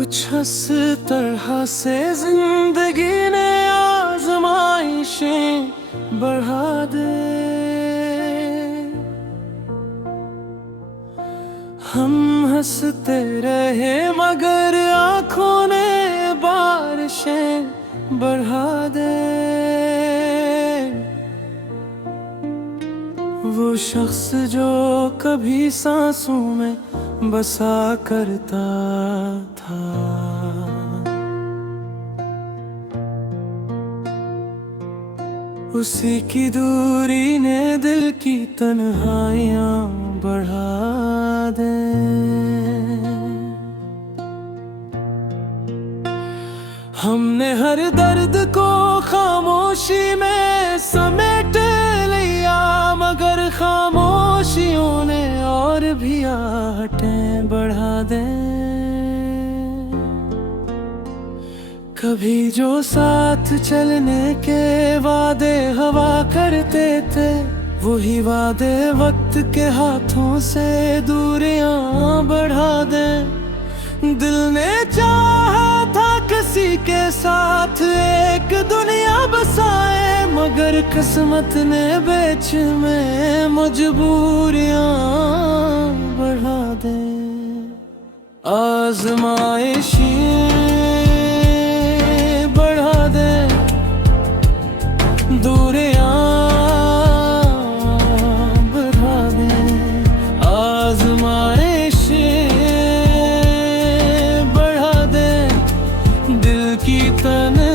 कुछ हंस तरह से जिंदगी ने आजमाइशें बढ़ा दे। हम हंसते रहे मगर आंखों ने बारिशें बढ़ा दे। वो शख्स जो कभी सांसों में बसा करता था, उसी की दूरी ने दिल की तन्हाइयां बढ़ा दे। हमने हर दर्द को खामोशी में समेट लिया, मगर खामोशियों ने और भी आहटें बढ़ा दे। कभी जो साथ चलने के वादे हवा करते थे, वही वादे वक्त के हाथों से दूरियां बढ़ा दे। दिल ने चाहा था किसी के साथ एक दुनिया बसाए, मगर किस्मत ने बीच में मजबूरियां बढ़ा दे। आजमाइशें बढ़ा दे, दूरियां बढ़ा दे। आजमाइशें बढ़ा दे, दिल की तन्हाइयां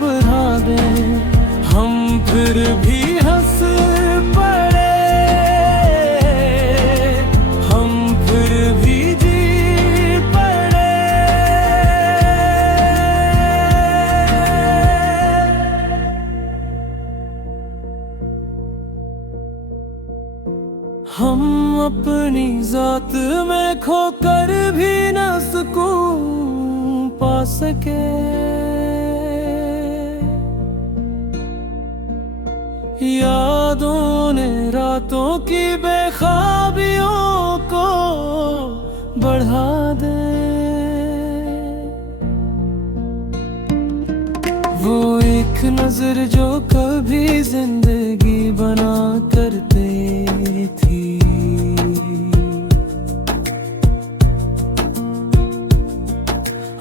बढ़ा दे। हम फिर भी हंस पड़े, हम फिर भी जी पड़े। हम अपनी जात में खोकर भी न सुकून पा सके। यादों ने रातों की बेख्वाबियों को बढ़ा दे। वो एक नजर जो कभी जिंदगी बना करते थी,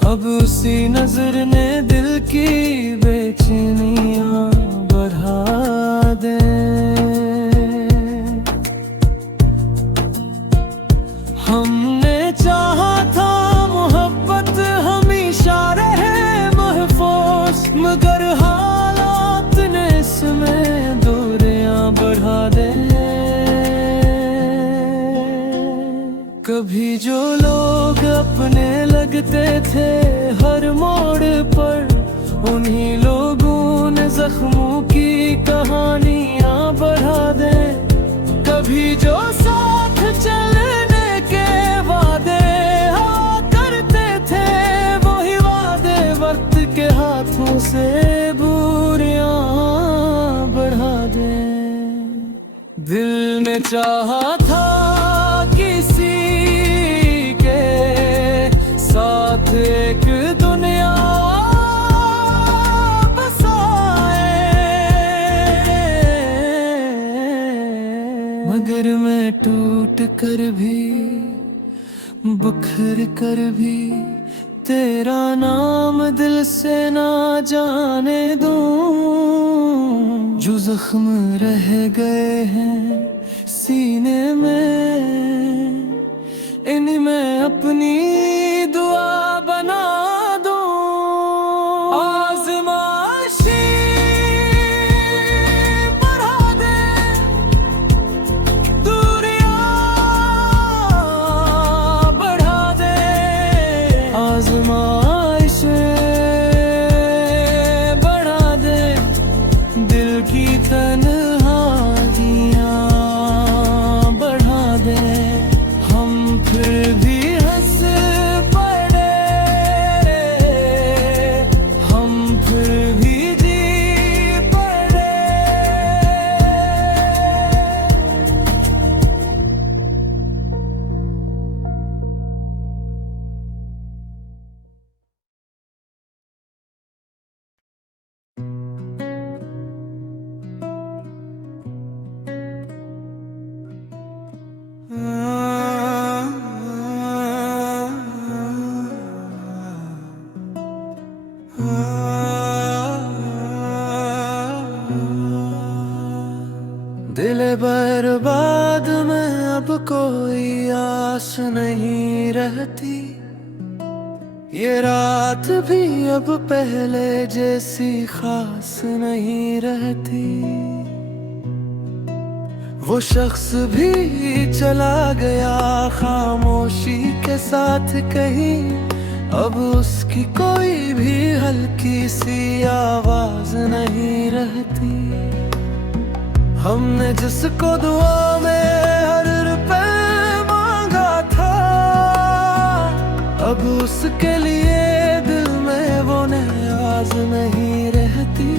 अब उसी नजर ने दिल की बेचैनियां बढ़ा दे। हमने चाहा था मोहब्बत हमेशा रहे महफूज, मगर हालात ने इसमें दूरियां बढ़ा दे। कभी जो लोग अपने लगते थे हर मोड़ पर, उन्हीं लोगों ने जख्मों की कहानियां बढ़ा दे। कभी जो साथ चलने के वादे हाँ करते थे, वही वादे वक्त के हाथों से दूरियां बढ़ा दे। दिल ने चाहा था किसी के साथ एक दुनिया बसाए, मगर मैं टूट कर भी बिखर कर भी तेरा नाम दिल से ना जाने दूं। जो जख्म रह गए हैं सीने में, इनमें अपनी दुआ बना दूं। आज़माइशें बढ़ा दे, दूरियां बढ़ा दे। आज़माइशें बढ़ा दे, दिल की तन्हाइयां बढ़ा दे। हम फिर भी हंस दिल बर्बाद में अब कोई आस नहीं रहती। ये रात भी अब पहले जैसी खास नहीं रहती। वो शख्स भी चला गया खामोशी के साथ कहीं। अब उसकी कोई भी हल्की सी आवाज नहीं रहती। हमने जिसको दुआ में हर रुपए मांगा था, अब उसके लिए दिल में वो न्याज नहीं रहती।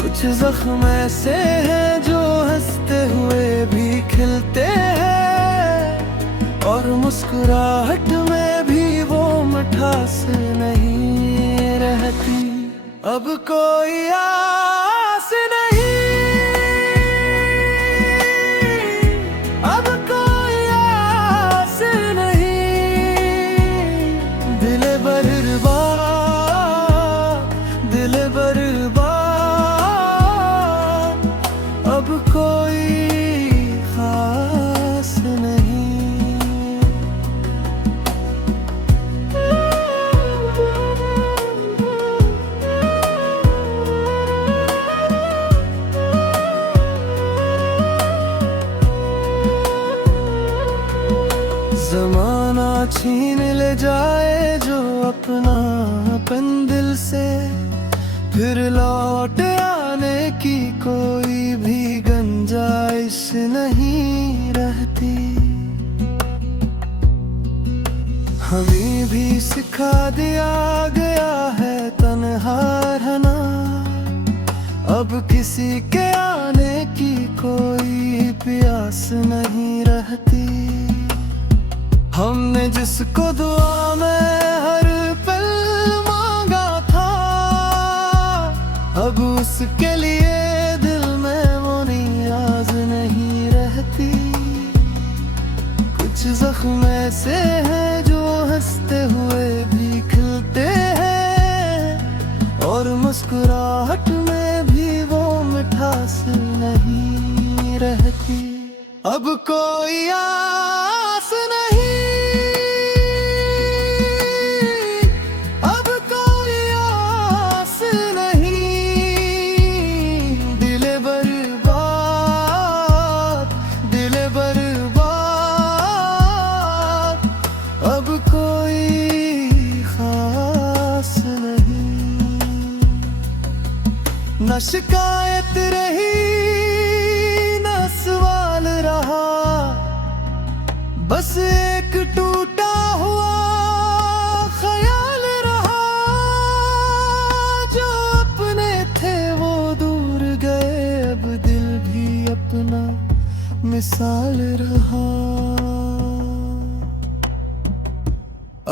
कुछ जख्म ऐसे हैं जो हंसते हुए भी खिलते हैं, और मुस्कुराहट में भी वो मिठास नहीं रहती। अब कोई आस नहीं, अब कोई आस नहीं। दिल बर्बाद, दिल बर्बाद, अब कोई खास नहीं। ज़माना छीन ले जाए जो अपनापन दिल से, फिर लौट आने की कोई भी गुंजाइश नहीं रहती। हमें भी सिखा दिया गया है तन्हा रहना, अब किसी के आने की कोई प्यास नहीं रहती। हमने जिसको दुआ में हर पल मांगा था, अब उसके लिए दिल में वो नियाज नहीं रहती। कुछ जख्म ऐसे हैं जो हंसते हुए भी खिलते हैं, और मुस्कुराहट में भी वो मिठास नहीं रहती। अब कोई आस नहीं, अब कोई आस नहीं। दिल बर्बाद, दिल बर्बाद, अब कोई खास नहीं। न शिकायत रही न सवाल रहा, बस एक टूटा हुआ ख्याल रहा। जो अपने थे वो दूर गए, अब दिल भी अपना मिसाल रहा।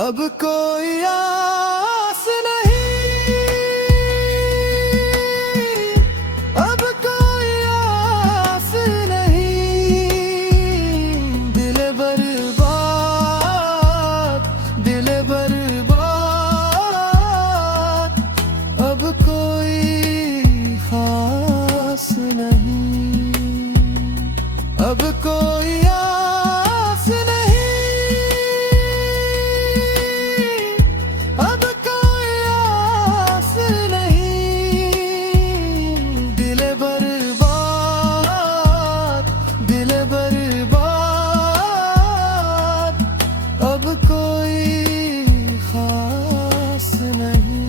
अब कोई आस नहीं, अब कोई आस नहीं। दिल बर्बाद, दिल बर्बाद, अब कोई खास नहीं। अब कोई आस नहीं, अब कोई आस नहीं। दिल बर्बाद, दिल बर्बाद, अब कोई खास नहीं।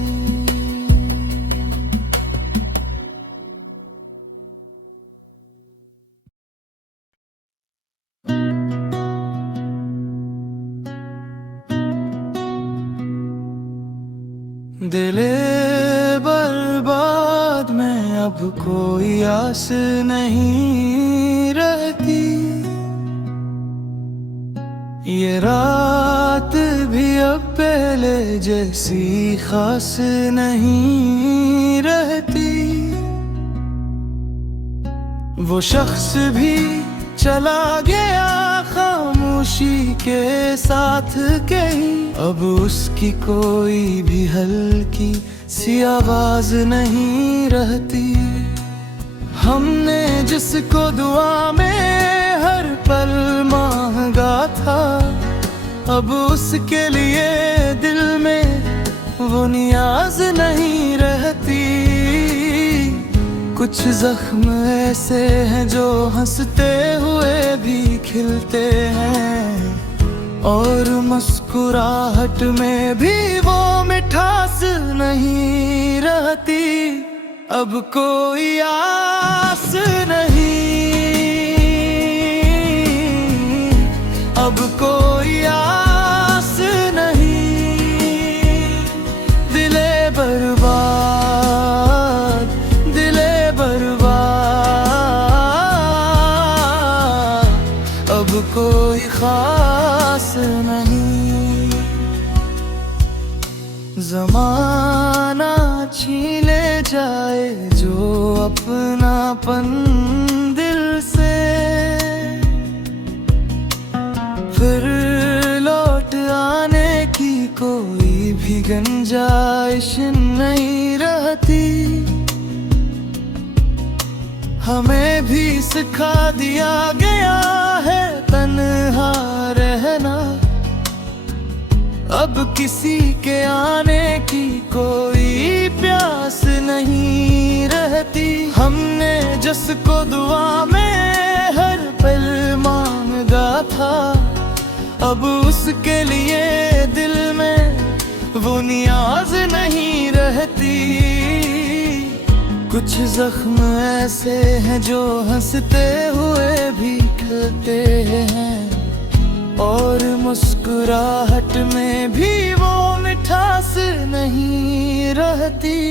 दिले बर्बाद में अब कोई आस नहीं रहती। ये रात भी अब पहले जैसी खास नहीं रहती। वो शख्स भी चला गया खामोशी के साथ कहीं, अब उसकी कोई भी हल्की सी आवाज नहीं रहती। हमने जिसको दुआ में हर पल मांगा था, अब उसके लिए दिल में वो नियाज नहीं रहती। कुछ जख्म ऐसे हैं जो हंसते हुए भी खिलते हैं, और मुस्कुराहट में भी वो मिठास नहीं रहती। अब कोई आस नहीं, अब कोई आस नहीं, दिले बर्बाद, दिले बर्बाद, अब कोई खास नहीं। ज़माना छीन ले जाए जो अपनापन दिल से, फिर लौट आने की कोई भी गुंजाइश नहीं रहती। हमें भी सिखा दिया गया है तन्हा रहना, अब किसी के आने की कोई प्यास नहीं रहती। हमने जिसको दुआ में हर पल मांगा था, अब उसके लिए दिल में वो नियाज नहीं रहती। कुछ जख्म ऐसे हैं जो हंसते हुए भी खिलते हैं, और मुस्कुराहट में भी वो मिठास नहीं रहती।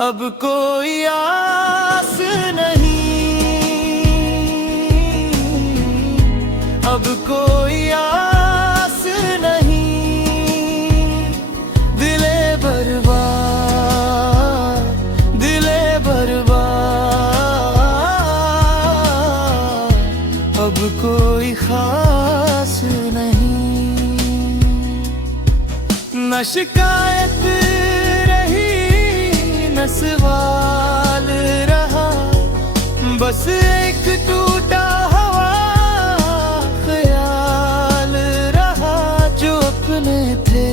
अब कोई आस नहीं, अब कोई आस नहीं, दिले बर्बाद, दिले बर्बाद, अब कोई खास नहीं। न शिकायत रही न सवाल रहा, बस एक टूटा हुआ ख्याल रहा। जो अपने थे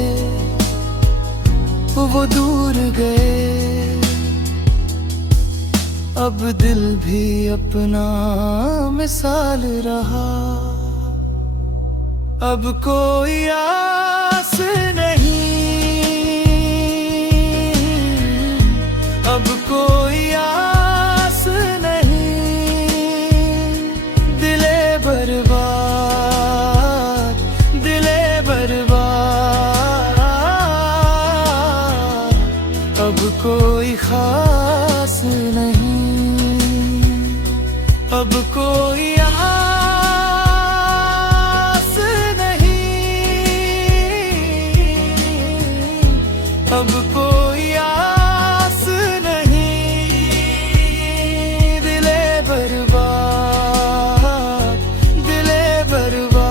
वो दूर गए, अब दिल भी अपना मिसाल रहा। अब कोई आस नहीं, अब कोई आस नहीं, दिले बर्बाद, दिले बर्बाद, अब कोई खास नहीं, अब कोई आस नहीं, अब कोई आस नहीं, दिले बर्बाद, दिले बर्बाद,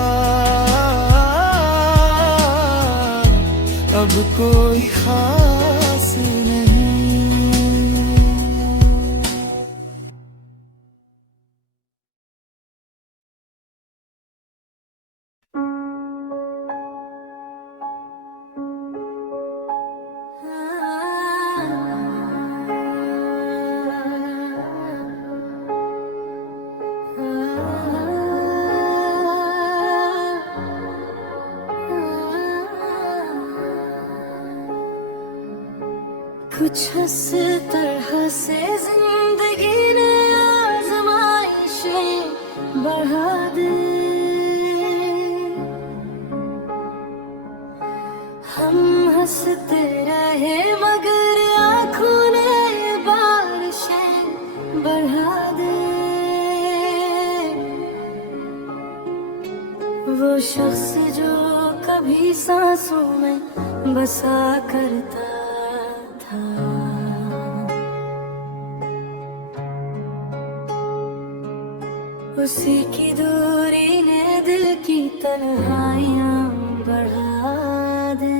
अब कोई खास नहीं। कुछ इस तरह से जिंदगी ने आजमाइशें बढ़ा दी, हम हंसते रहे मगर आँखों ने बारिशें बढ़ा दी। वो शख्स जो कभी सांसों में बसा करता था, उसी की दूरी ने दिल की तन्हाइयां बढ़ा दे।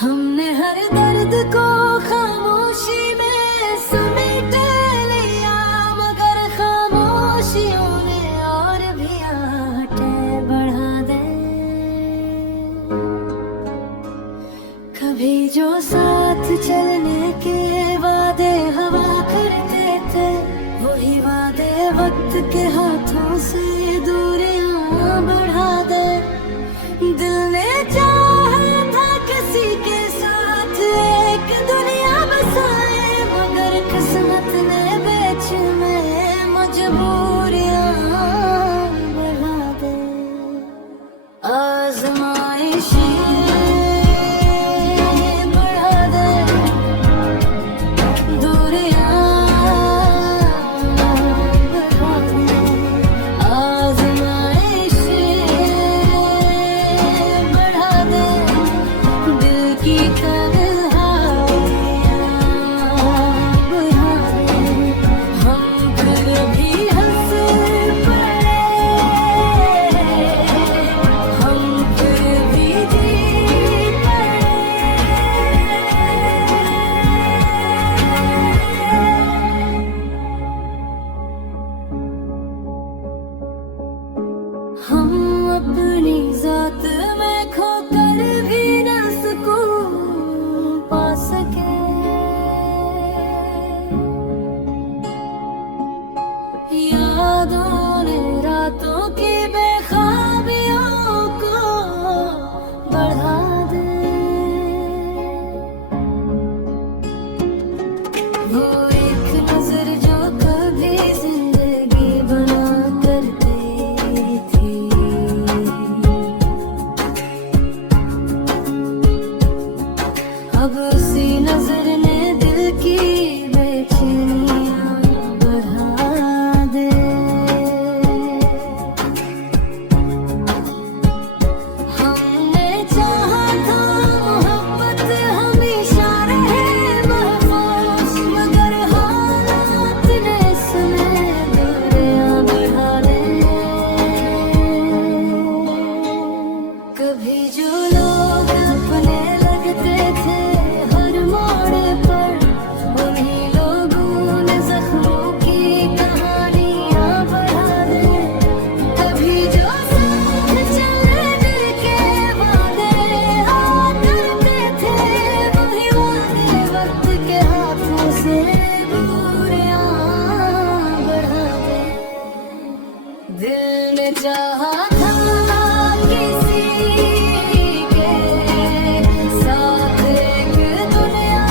हमने हर दर्द को खामोश के हाथों से दूरियां बढ़ा दे। दिल ने चाहा था किसी के साथ एक दुनिया बसाए, मगर किस्मत ने बीच में मजबूरियां बढ़ा दे। आजमाइशें बढ़ा दे, दूरियां बढ़ा दे। आजमाइशें बढ़ा दे, दिल की तन्हाइयां बढ़ा दे। हम फिर भी हंस पड़े, हम फिर भी जी पड़े। हम अपनी जात में खोकर भी न सुकून पा सके। यादों ने रातों की बेख्वाबियों को बढ़ा दे। वो एक नजर जो कभी जिंदगी बना करती थी, अब उसी नजर ने दिल की बेचैनियां बढ़ा दे। हमने चाहा था मोहब्बत हमेशा रहे महफूज, मगर हालात ने इसमें दूरियां बढ़ा दे। कभी जो लोग अपने लगते थे हर मोड़ पर, उन्हीं लोगों ने जख्मों की कहानियां बढ़ा दे। कभी जो साथ चलने के वादे करते थे, वही वादे वक्त के हाथों से दूरियां बढ़ा दे। दिल ने चाहा था किसी के साथ एक दुनिया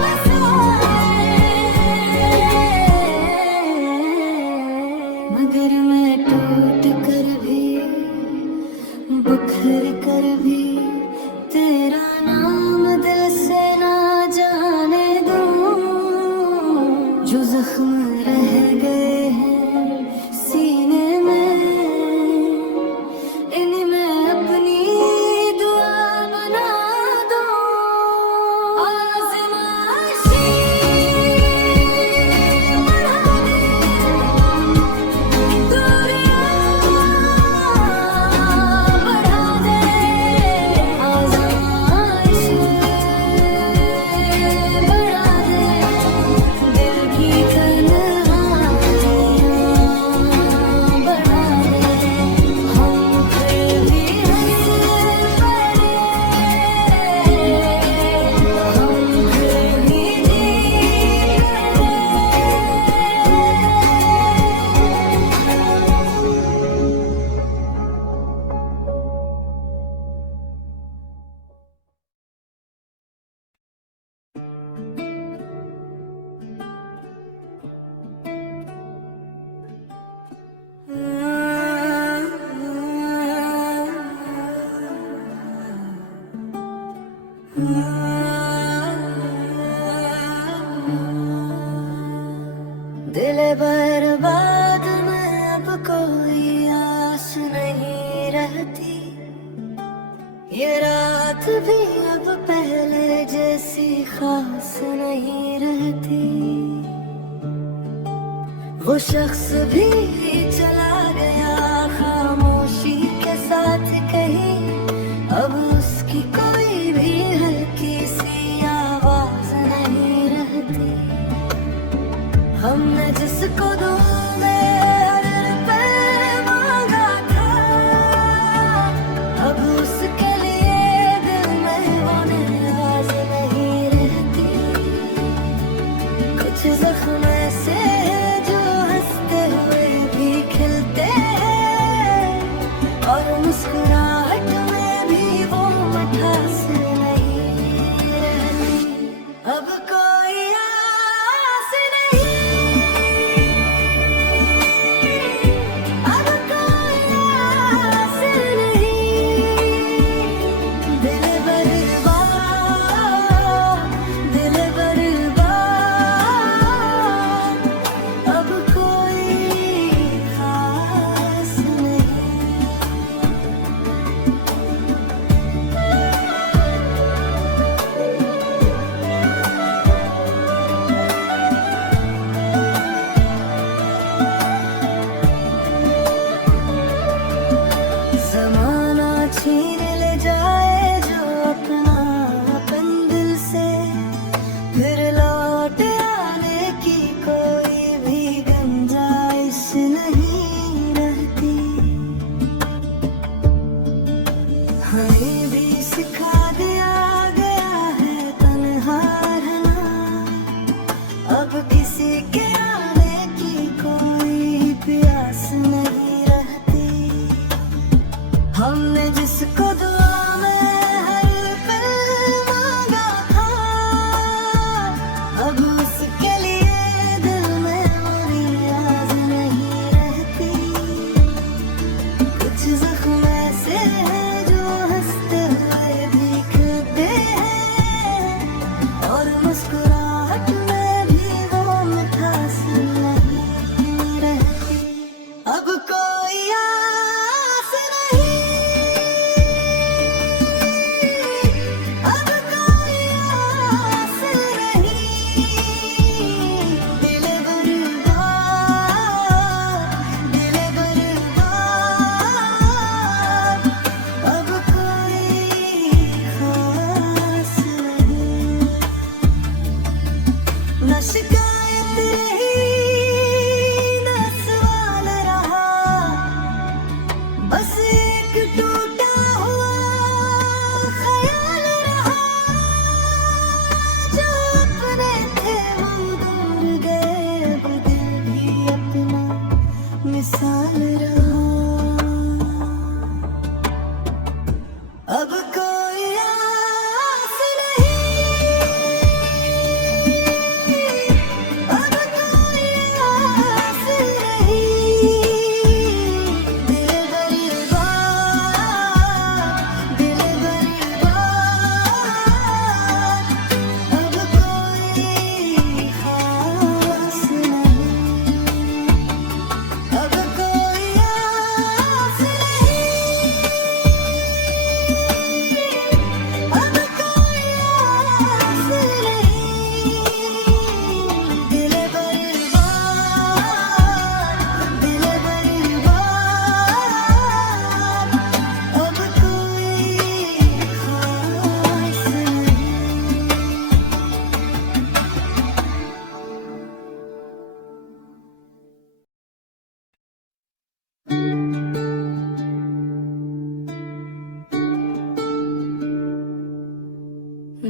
बसाए, मगर मैं टूट कर भी बिखर कर भी तेरा नाम दिल से ना जाने दूं। जो जख्म रह गए हैं सीने में, इनमें अपनी दुआ बना दो। आज़माइशें बढ़ा दे, दूरियां बढ़ा दे। आज़माइशें बढ़ा दे, दिल की तन्हाइयां बढ़ा दे। हम फिर भी हंस पड़े, हम फिर भी जी दिल बर्बाद में अब कोई आस नहीं रहती। ये रात भी अब पहले जैसी खास नहीं रहती। वो शख्स भी चला गया खामोशी के साथ कहीं, अब उसकी कोई भी हल्की सी आवाज नहीं रहती। हमने जिसको दूर में पे मांगा था, अब उसके लिए दिल में वो निराज नहीं रहती। कुछ जख्म ऐसे है जो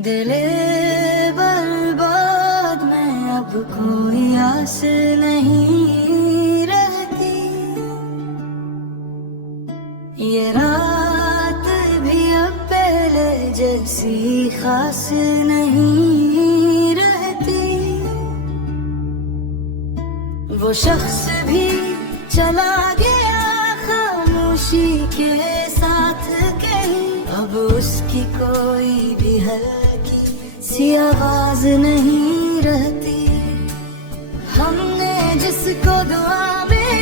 दिले बर्बाद में अब कोई आस नहीं रहती, ये रात भी अब पहले जैसी खास नहीं रहती। वो शख्स भी चला गया खामोशी के साथ कहीं, अब उसकी कोई भी हल्की सी आवाज नहीं रहती। हमने जिसको दुआ में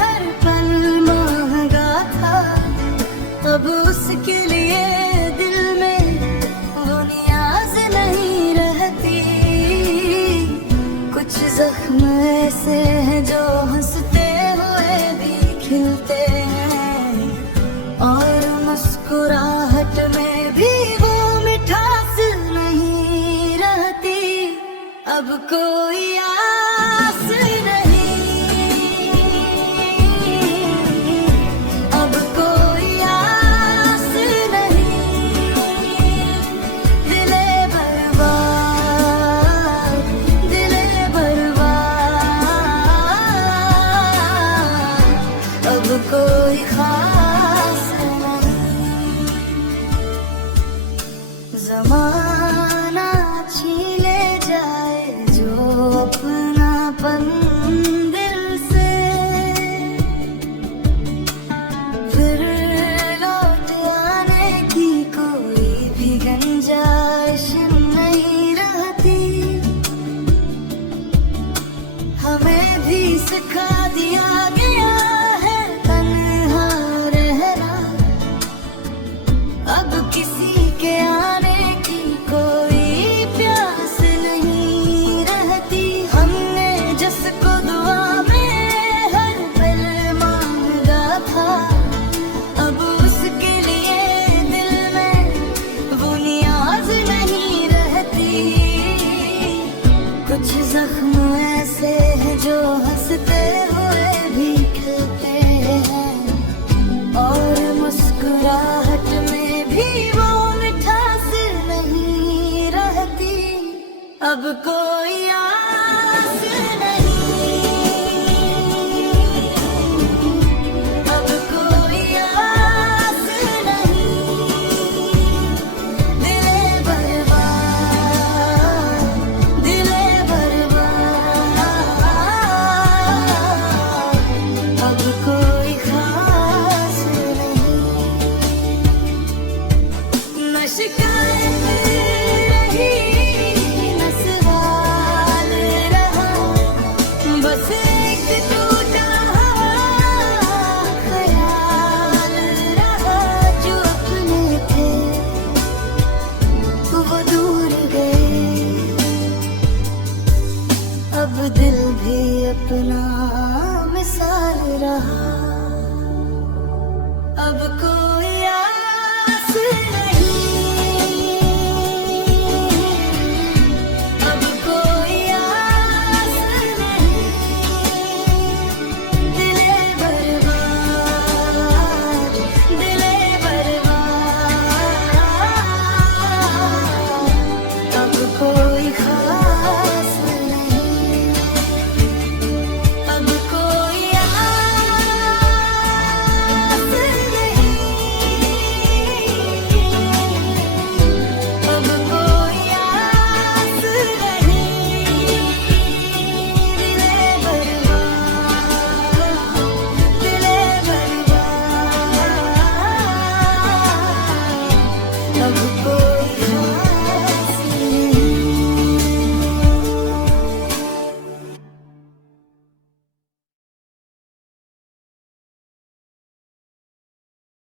हर पल मांगा था, अब उसके लिए दिल में वो नियाज नहीं रहती। कुछ जख्म ऐसे हैं जो हंसते हुए भी खिलते हैं, और मुस्कुराहट में भी वो मिठास नहीं रहती। अब कोई आस नहीं, अब कोई आस नहीं, दिले बर्बाद, दिले बर्बाद, अब कोई खास नहीं। ज़माना छीने जाए जो अपनापन दिल से, फिर लौट आने की कोई भी गुंजाइश नहीं रहती। हमें भी सिखा दिया गया है तन्हा रहना, अब किसी के आने की कोई प्यास नहीं रहती। हमने जिसको दुआ में हर पल मांगा था, अब उसके लिए दिल में वो नियाज नहीं रहती। कुछ जख्म ऐसे हैं जो हंसते हुए भी खिलते हैं, और मुस्कुराहट में भी वो मिठास नहीं रहती। अब कोई